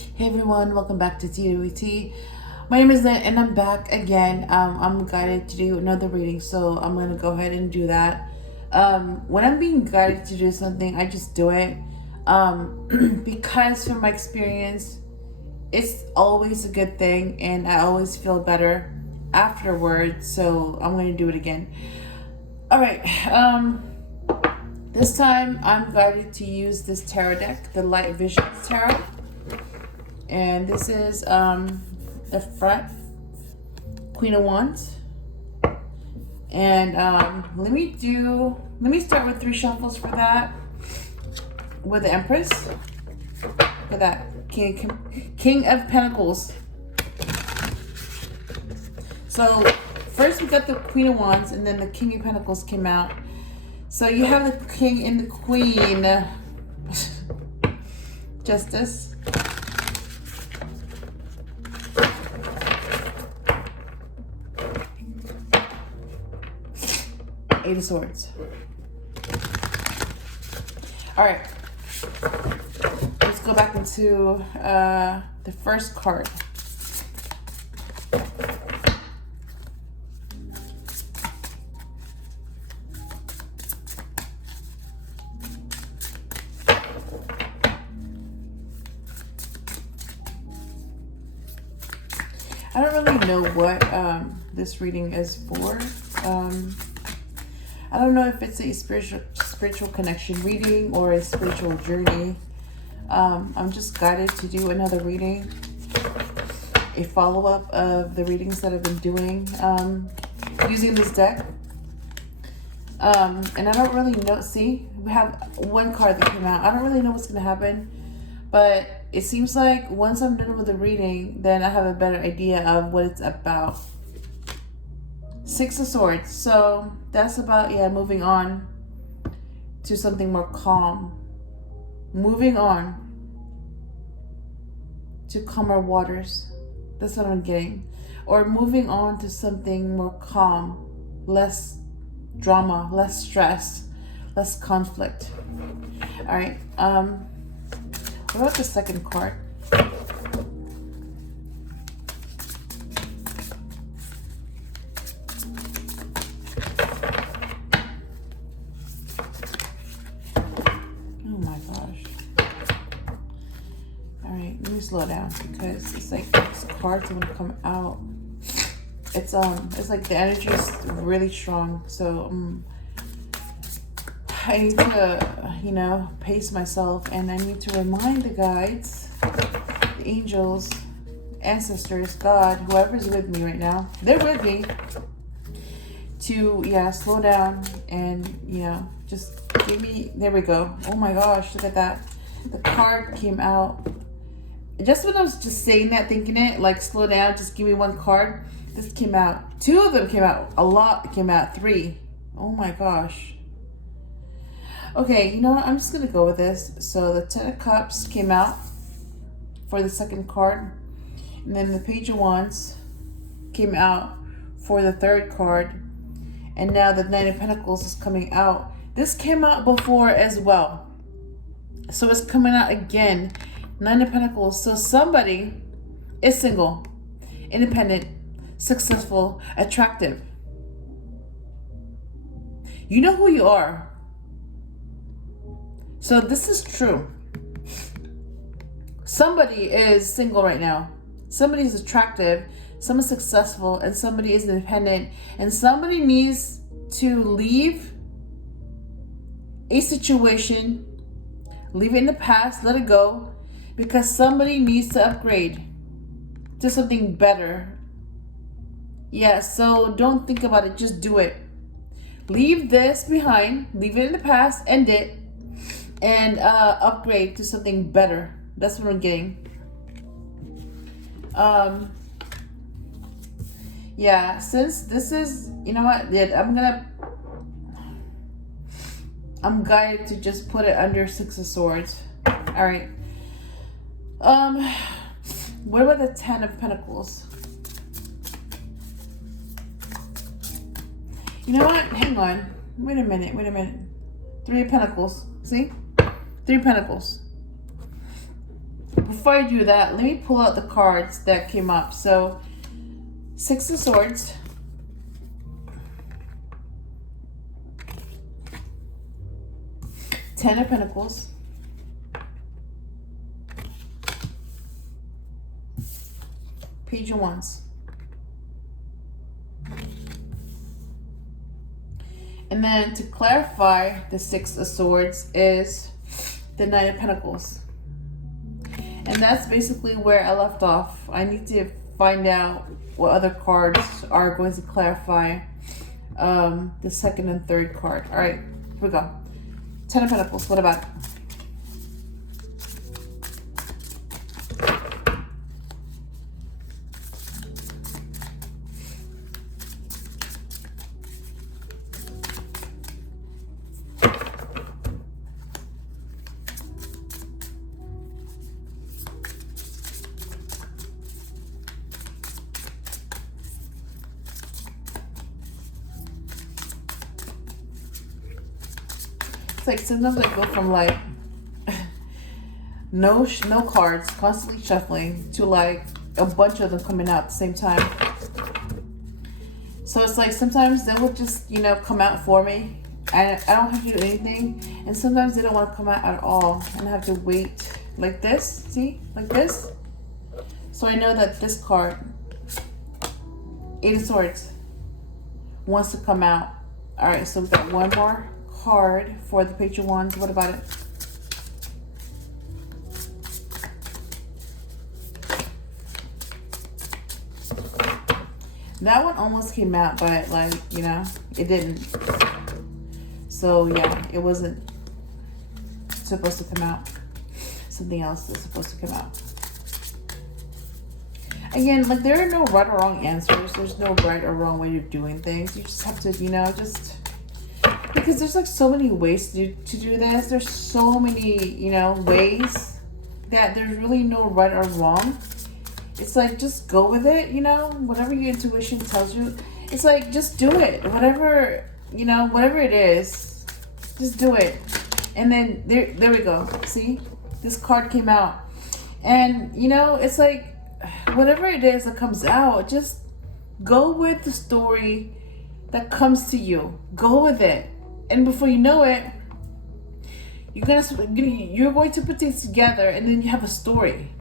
Hey everyone, welcome back to TWT. My name is Lynn and I'm back again. I'm guided to do another reading, so I'm going to go ahead and do that. When I'm being guided to do something, I just do it. Because from my experience, it's always a good thing and I always feel better afterwards, so I'm going to do it again. Alright, this time I'm guided to use this tarot deck, the Light Visions Tarot. And this is the front, Queen of Wands. And let me start with 3 shuffles for that, with the Empress, for that King of Pentacles. So first we got the Queen of Wands, and then the King of Pentacles came out. So you have the King and the Queen. Justice. Eight of Swords. All right. Let's go back into the first card. I don't really know what this reading is for. I don't know if it's a spiritual connection reading or a spiritual journey. I'm just guided to do another reading, a follow-up of the readings that I've been doing using this deck. And I don't really know. See, we have one card that came out. I don't really know what's going to happen, but it seems like once I'm done with the reading, then I have a better idea of what it's about. 6 of Swords. So that's about, moving on to something more calm. Moving on to calmer waters. That's what I'm getting. Or moving on to something more calm, less drama, less stress, less conflict. All right. What about the second card? Slow down because it's like these cards want to come out. It's like the energy is really strong, so I need to pace myself, and I need to remind the guides, the angels, ancestors, God, whoever's with me right now, they're with me, to slow down and just give me. There we go. Oh my gosh, look at that. The card came out. Just when I was just saying that, thinking it, like, slow down, just give me one card, this came out. 2 of them came out. A lot came out. 3. Oh my gosh. Okay, you know what? I'm just going to go with this. So the 10 of Cups came out for the second card. And then the Page of Wands came out for the third card. And now the 9 of Pentacles is coming out. This came out before as well. So it's coming out again. 9 of Pentacles. So somebody is single, independent, successful, attractive. You know who you are. So this is true. Somebody is single right now. Somebody is attractive, someone's successful, and somebody is independent. And somebody needs to leave a situation, leave it in the past, let it go. Because somebody needs to upgrade to something better. Yeah, so don't think about it. Just do it. Leave this behind. Leave it in the past. End it. And upgrade to something better. That's what I'm getting. Yeah, since this is, you know what, I'm guided to just put it under 6 of Swords. All right. What about the 10 of Pentacles? You know what? Hang on. Wait a minute. 3 of Pentacles. See? 3 Pentacles. before I do that, let me pull out the cards that came up. So, Six of Swords. Ten of Pentacles. Page of Wands. And then to clarify, the Six of Swords is the Nine of Pentacles. And that's basically where I left off. I need to find out what other cards are going to clarify the second and third card. All right, here we go. Ten of Pentacles, what about it? It's like sometimes I go from like no cards, constantly shuffling, to like a bunch of them coming out at the same time. So it's like sometimes they will just, you know, come out for me and I don't have to do anything. And sometimes they don't want to come out at all and I have to wait like this, see, like this. So I know that this card, Eight of Swords, wants to come out. All right, so we got one more card for the Page of Wands. What about it? That one almost came out, but like, you know, it didn't. So yeah, it wasn't supposed to come out. Something else is supposed to come out. Again, like there are no right or wrong answers. There's no right or wrong way of doing things. You just have to, you know, just, because there's like so many ways to do this. There's so many, you know, ways that there's really no right or wrong. It's like, just go with it, you know, whatever your intuition tells you. It's like, just do it. Whatever, you know, whatever it is, just do it. And then there we go. See, this card came out. And, you know, it's like, whatever it is that comes out, just go with the story that comes to you. Go with it. And before you know it, you're going to put things together and then you have a story.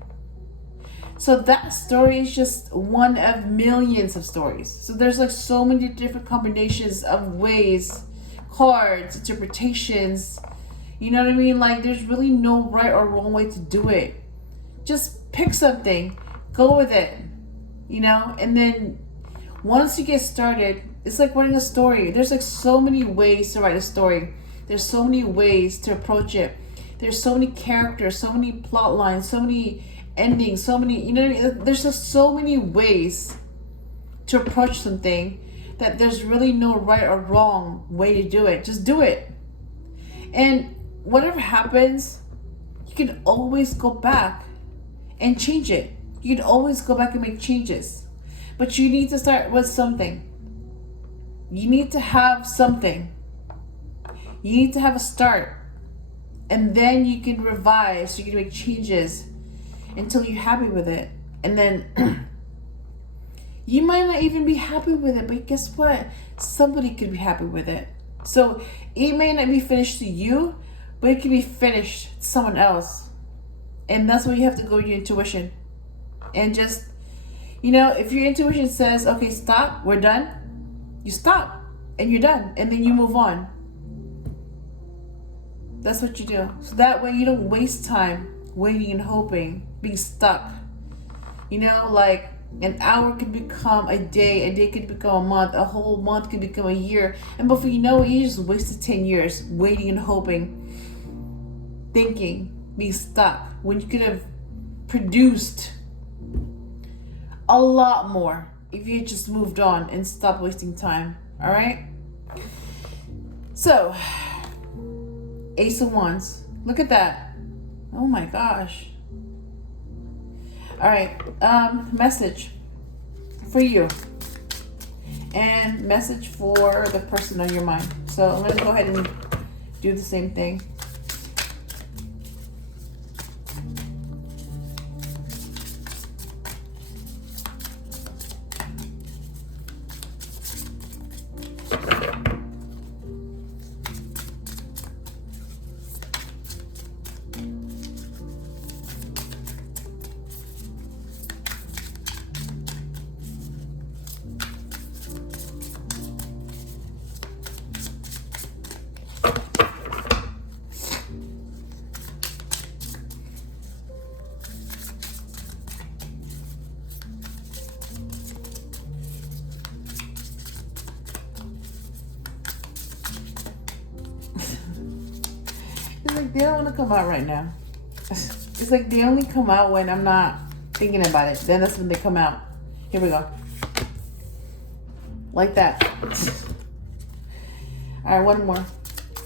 So that story is just one of millions of stories. So there's like so many different combinations of ways, cards, interpretations. You know what I mean? Like there's really no right or wrong way to do it. Just pick something, go with it, you know? And then once you get started, it's like writing a story. There's like so many ways to write a story. There's so many ways to approach it. There's so many characters, so many plot lines, so many endings, so many, you know what I mean? There's just so many ways to approach something that there's really no right or wrong way to do it. Just do it. And whatever happens, you can always go back and change it. You can always go back and make changes. But you need to start with something. You need to have something. You need to have a start. And then you can revise, you can make changes until you're happy with it. And then you might not even be happy with it, but guess what? Somebody could be happy with it. So it may not be finished to you, but it can be finished to someone else. And that's where you have to go with your intuition. And just, you know, if your intuition says, okay, stop, we're done, you stop and you're done. And then you move on. That's what you do. So that way you don't waste time waiting and hoping, being stuck. You know, like an hour could become a day could become a month, a whole month could become a year. And before you know it, you just wasted 10 years waiting and hoping, thinking, being stuck, when you could have produced a lot more if you just moved on and stopped wasting time. All right? So, Ace of Wands. Look at that. Oh my gosh. All right. Message for you. And message for the person on your mind. So I'm going to go ahead and do the same thing. like they don't want to come out right now. It's like they only come out when I'm not thinking about it. Then that's when they come out. Here we go. Like that. All right, one more.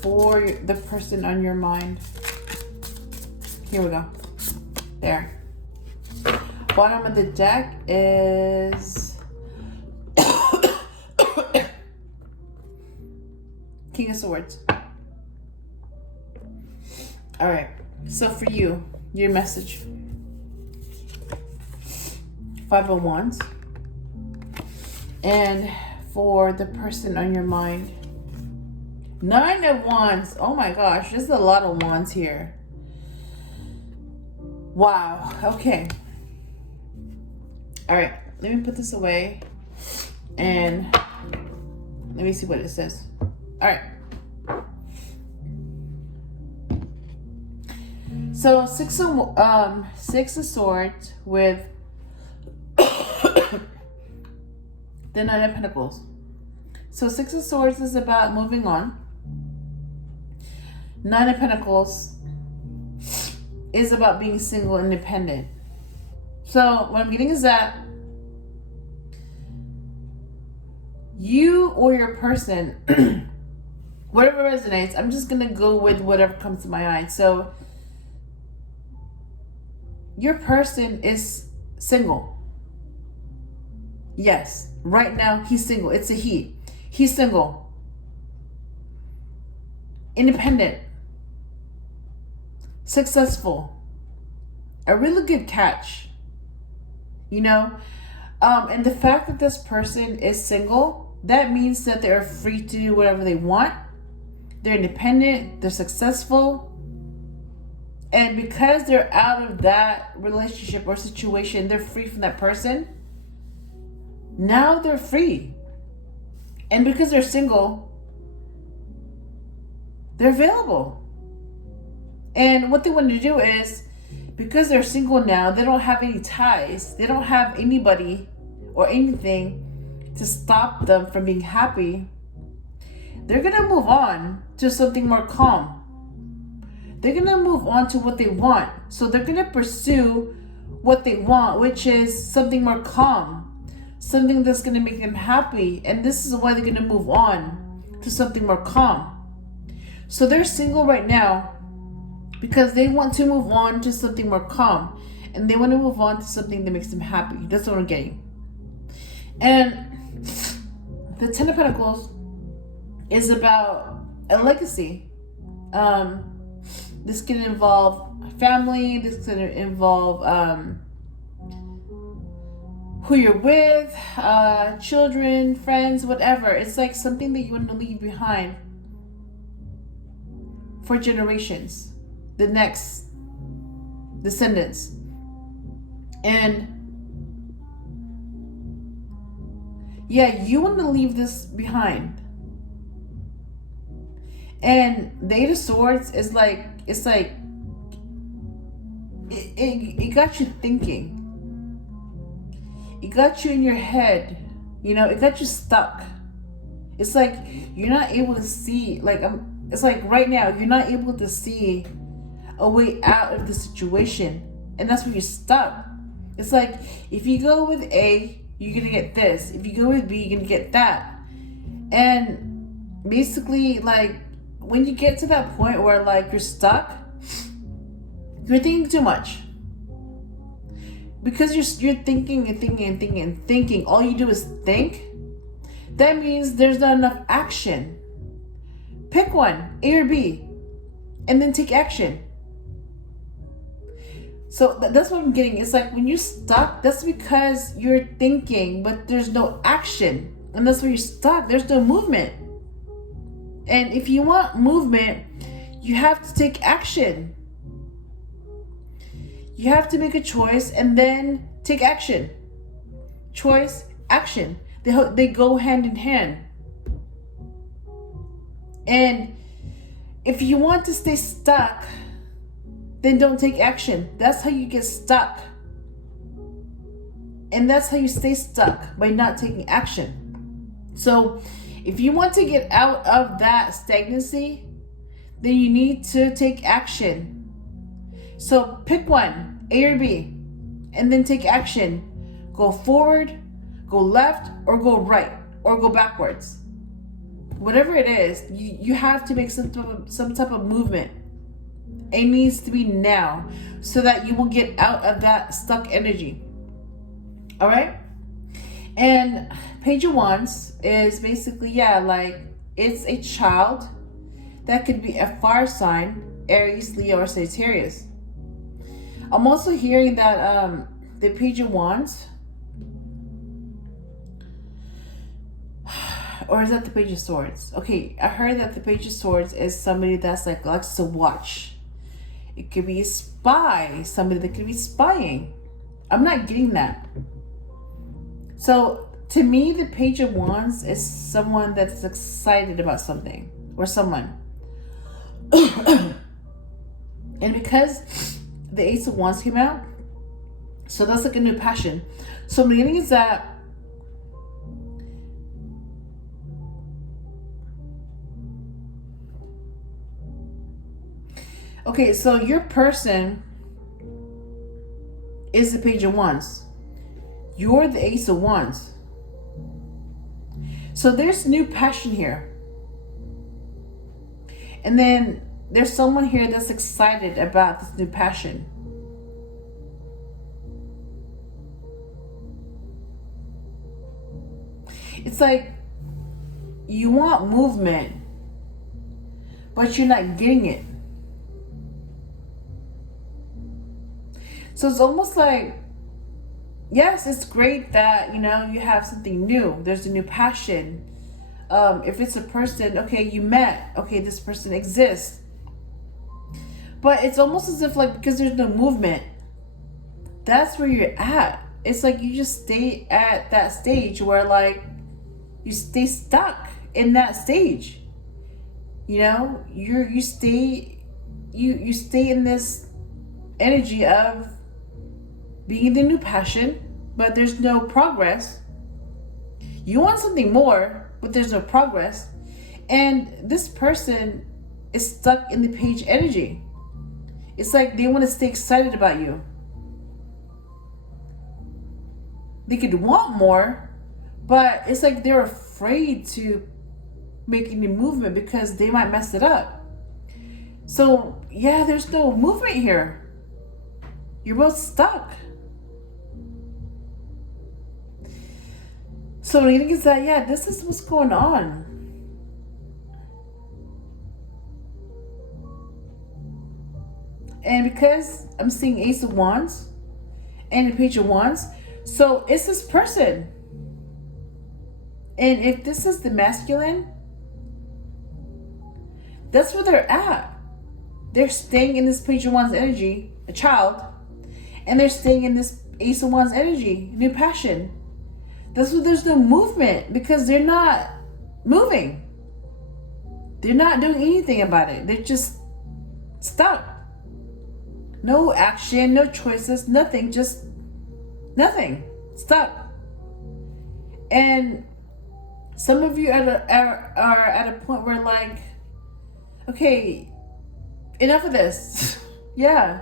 For the person on your mind. Here we go. There. Bottom of the deck is King of Swords. All right. So for you, your message. Five of Wands. And for the person on your mind, Nine of Wands. Oh my gosh, there's a lot of wands here. Wow. Okay. All right. Let me put this away and let me see what it says. All right. So Six of Swords with the Nine of Pentacles. So Six of Swords is about moving on. Nine of Pentacles is about being single, independent. So what I'm getting is that you or your person, whatever resonates, I'm just going to go with whatever comes to my mind. So your person is single. Yes, right now he's single. It's a he. He's single. Independent. Successful. A really good catch. You know? And the fact that this person is single, that means that they're free to do whatever they want. They're independent. They're successful. And because they're out of that relationship or situation, they're free from that person. Now they're free. And because they're single, they're available. And what they want to do is, because they're single now, they don't have any ties. They don't have anybody or anything to stop them from being happy. They're going to move on to something more calm. They're going to move on to what they want. So they're going to pursue what they want, which is something more calm. Something that's going to make them happy. And this is why they're going to move on to something more calm. So they're single right now because they want to move on to something more calm. And they want to move on to something that makes them happy. That's what I'm getting. And the Ten of Pentacles is about a legacy. This can involve family. This can involve who you're with, children, friends, whatever. It's like something that you want to leave behind for generations, the next descendants. And yeah, you want to leave this behind. And the Eight of Swords is like, it's like, it got you thinking. It got you in your head, you know, it got you stuck. It's like you're not able to see, it's like right now, you're not able to see a way out of the situation. And that's where you're stuck. It's like, if you go with A, you're going to get this. If you go with B, you're going to get that. And basically, like, when you get to that point where, like, you're stuck, you're thinking too much. Because you're thinking and thinking and thinking and thinking. All you do is think. That means there's not enough action. Pick one, A or B, and then take action. So that's what I'm getting. It's like when you're stuck, that's because you're thinking, but there's no action. And that's where you're stuck. There's no movement. And if you want movement, you have to take action. You have to make a choice and then take action. Choice, action. They go hand in hand. And if you want to stay stuck, then don't take action. That's how you get stuck. And that's how you stay stuck, by not taking action. So if you want to get out of that stagnancy, then you need to take action. So pick one, A or B, and then take action. Go forward, go left, or go right, or go backwards. Whatever it is, you have to make some type of movement. It needs to be now so that you will get out of that stuck energy. All right? And Page of Wands is basically, like it's a child that could be a fire sign, Aries, Leo, or Sagittarius. I'm also hearing that the Page of Wands, or is that the Page of Swords? Okay, I heard that the Page of Swords is somebody that's like likes to watch. It could be a spy, somebody that could be spying. I'm not getting that. So to me, the Page of Wands is someone that's excited about something or someone. And because the Ace of Wands came out, so that's like a new passion. So I'm getting is that okay, so your person is the Page of Wands. You're the Ace of Wands. So there's new passion here. And then there's someone here that's excited about this new passion. It's like you want movement, but you're not getting it. So it's almost like, yes, it's great that, you have something new. There's a new passion. If it's a person, okay, you met, okay, this person exists. But it's almost as if like, because there's no movement, that's where you're at. It's like you just stay at that stage where like you stay stuck in that stage. You stay in this energy of being the new passion, but there's no progress. You want something more, but there's no progress. And this person is stuck in the Page energy. It's like they want to stay excited about you. They could want more, but it's like they're afraid to make any movement because they might mess it up. So yeah, there's no movement here. You're both stuck. So what I think is that, this is what's going on. And because I'm seeing Ace of Wands and the Page of Wands, so it's this person. And if this is the masculine, that's where they're at. They're staying in this Page of Wands energy, a child, and they're staying in this Ace of Wands energy, new passion. That's why there's no movement, because they're not moving. They're not doing anything about it. They're just stuck. No action, no choices, nothing, just nothing. Stuck. And some of you are at a point where like, okay, enough of this. Yeah.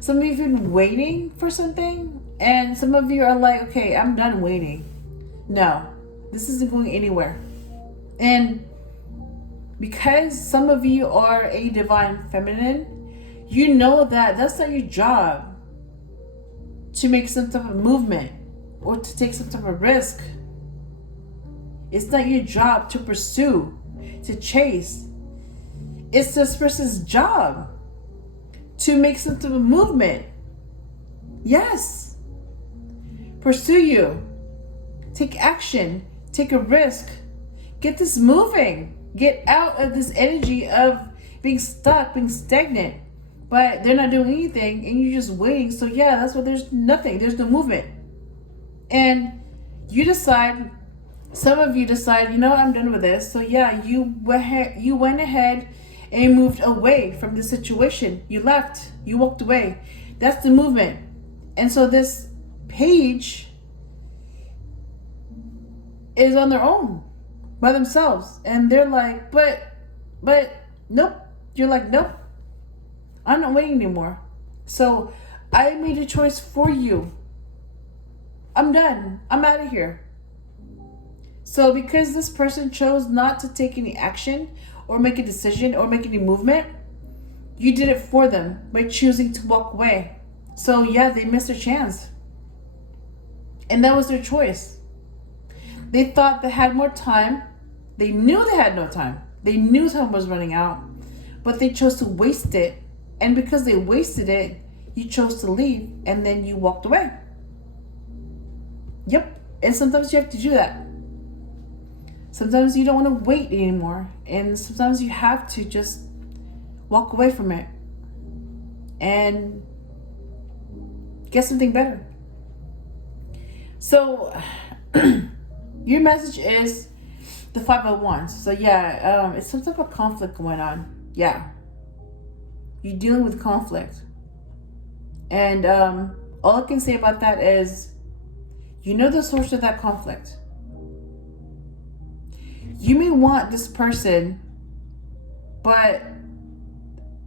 Some of you have been waiting for something, and some of you are like, okay, I'm done waiting. No, this isn't going anywhere. And because some of you are a divine feminine, you know that that's not your job to make some type of movement or to take some type of risk. It's not your job to pursue, to chase. It's this person's job to make some type of movement. Yes. Pursue you. Take action. Take a risk. Get this moving. Get out of this energy of being stuck, being stagnant. But they're not doing anything and you're just waiting. So yeah, that's why there's nothing. There's no movement. And you decide, some of you decide, I'm done with this. So yeah, you went ahead and moved away from the situation. You left. You walked away. That's the movement. And so this page is on their own, by themselves. And they're like, but nope, You're like, nope, I'm not waiting anymore. So I made a choice for you. I'm done. I'm out of here. So because this person chose not to take any action or make a decision or make any movement, you did it for them by choosing to walk away. So yeah, they missed their chance. And that was their choice. They thought they had more time. They knew they had no time. They knew time was running out, but they chose to waste it. And because they wasted it, you chose to leave and then you walked away. Yep. And sometimes you have to do that. Sometimes you don't want to wait anymore. And sometimes you have to just walk away from it and get something better. So your message is the 5 of Wands. So yeah, it's some type of conflict going on. Yeah. You're dealing with conflict. And all I can say about that is, you know the source of that conflict. You may want this person, but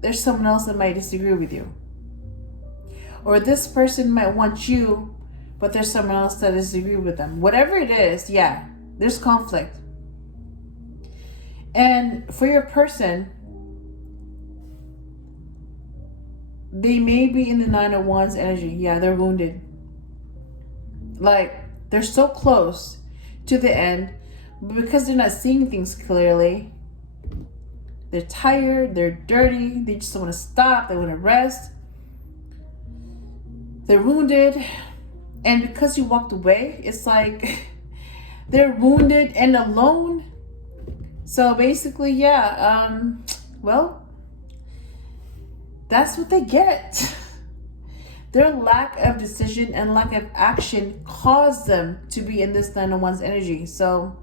there's someone else that might disagree with you. Or this person might want you, but there's someone else that disagrees with them. Whatever it is, yeah, there's conflict. And for your person, they may be in the 9 of Wands energy. Yeah, they're wounded. Like, they're so close to the end, but because they're not seeing things clearly, they're tired, they're dirty, they just want to stop, they want to rest. They're wounded, and because you walked away, it's like they're wounded and alone. So basically, yeah, well, that's what they get. Their lack of decision and lack of action caused them to be in this 9 of Wands energy. So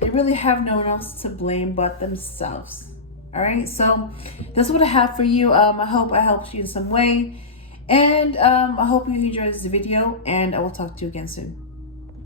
they really have no one else to blame but themselves. All right, so that's what I have for you. I hope I helped you in some way. And I hope you enjoyed this video, and I will talk to you again soon.